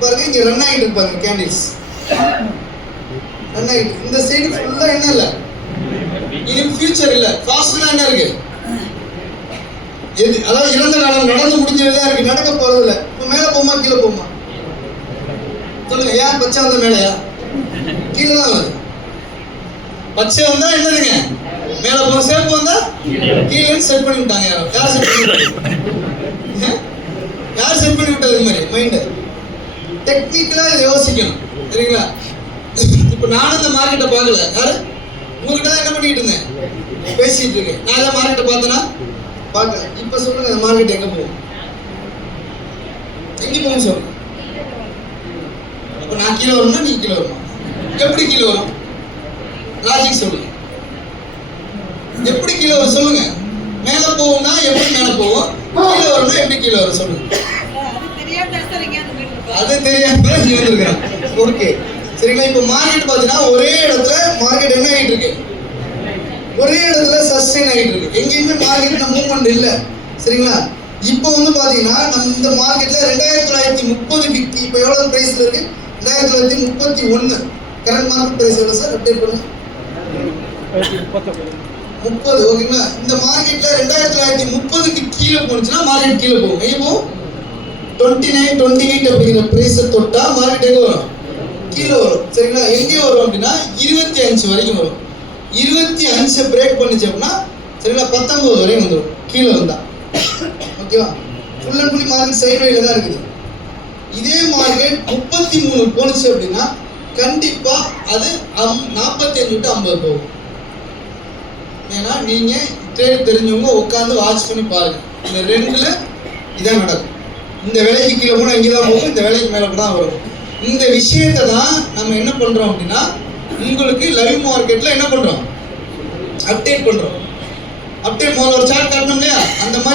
பாருங்க இங்க ரன் ஆகிட்டு இருப்பாங்க கேண்டில்ஸ் ரன் ஆகிட்டு. இந்த சைடு ஃபுல்லா என்ன இல்லை, இது ஃபியூச்சர் இல்லை, பாஸ்ட் தான் என்ன இருக்கு, அதாவது இறந்த காலம் நடந்து முடிஞ்சதுதான் இருக்கு, நடக்க போறது இல்லை. இப்போ மேல போமா கீழே போமா சொல்லுங்க. ஏன் பச்சை வந்த மேலையா கீழே தான் வருது. பச்சை வந்தா என்னதுங்க மேல போன, சேப்பு வந்தா கீழே செட் பண்ணி விட்டாங்க. யார் செட் பண்ணி யார் செட் பண்ணி விட்டது? மாதிரி மைண்ட் டெக்னிக்கலா இதை யோசிக்கணும் சரிங்களா. இப்ப நானும் இந்த மார்க்கெட்டை பார்க்கல, யாரு உங்ககிட்ட தான் என்ன பண்ணிட்டு இருந்தேன், பேசிட்டு இருக்கேன். நான் தான் மார்க்கெட்டை பார்த்தேன்னா பார்க்கல. இப்ப சொல்லுங்க அந்த மார்க்கெட் எங்க போகும், எங்க போகும் சொல்லுங்க. அப்ப நான் கீழே வரணும்னா நீங்க கீழே வரணும். எப்படி கீழே வரும் லாஜிக் சொல்லுங்க. எப்படி கீழே வரும் சொல்லுங்க. மேல போகும்னா எப்படி மேல போகும், கீழே வரும்னா எப்படி கீழே வரும் சொல்லுங்க. அது தெரியாம நீங்க வந்திருக்காங்க. ஓகே சரிங்களா. இப்ப மார்க்கெட் பாத்தீங்கன்னா ஒரே இடத்துல மார்க்கெட் என்ன ஆகிட்டு இருக்கு, ஒரே இடத்துல சஸ்டெயின் ஆகிட்டு இருக்கு. எங்கேயுமே மார்க்கெட் மூவ்மெண்ட் இல்லை சரிங்களா. இப்போ வந்து பாத்தீங்கன்னா நம்ம இந்த மார்க்கெட்ல 2930 இப்ப எவ்வளவு பிரைஸ்ல இருக்கு, 2931 கரண்ட் மார்க்கெட் பிரைஸ் எவ்வளவு சார் அப்டேட் பண்ணுங்க 30 ஓகேங்களா. இந்த மார்க்கெட்ல 2930க்கு கீழே போனுச்சுன்னா மார்க்கெட் கீழே போகும். எங்க போகும் 2928 அப்படிங்கிற பிரைஸை தொட்டா மார்க்கெட் எங்க வரும், கீழே வரும் சரிங்களா. எங்க வரும் அப்படின்னா 25 வரைக்கும் வரும். 25 பிரேக் பண்ணிச்சு அப்படின்னா சரிங்களா 19 வரையும் வந்துடும் கீழே வந்தா. ஓகேவா, ஃபுல் அண்ட் ஃபுல்லி மார்க்கெட் சைட்வேல தான் இருக்குது. இதே மார்க்கெட் 33 போனுச்சு அப்படின்னா கண்டிப்பா அது 45 to 50 போகும். ஏன்னா நீங்க ட்ரேட் தெரிஞ்சவங்க உட்காந்து வாட்ச் பண்ணி பாருங்க. இந்த ரெண்டுல இதான் நடக்கும். இந்த விலைக்கு கீழே போனா இங்கதான் போகும், இந்த விலைக்கு மேல தான் வரும். இந்த விஷயத்தை தான் நம்ம என்ன பண்றோம் அப்படின்னா உங்களுக்கு லைவ் மார்க்கெட்ல என்ன பண்றோம், அப்டேட் பண்றோம். அப்டேட் முதல்ல ஒரு சார்ட் காட்டணும் இல்லையா, அந்த மாதிரி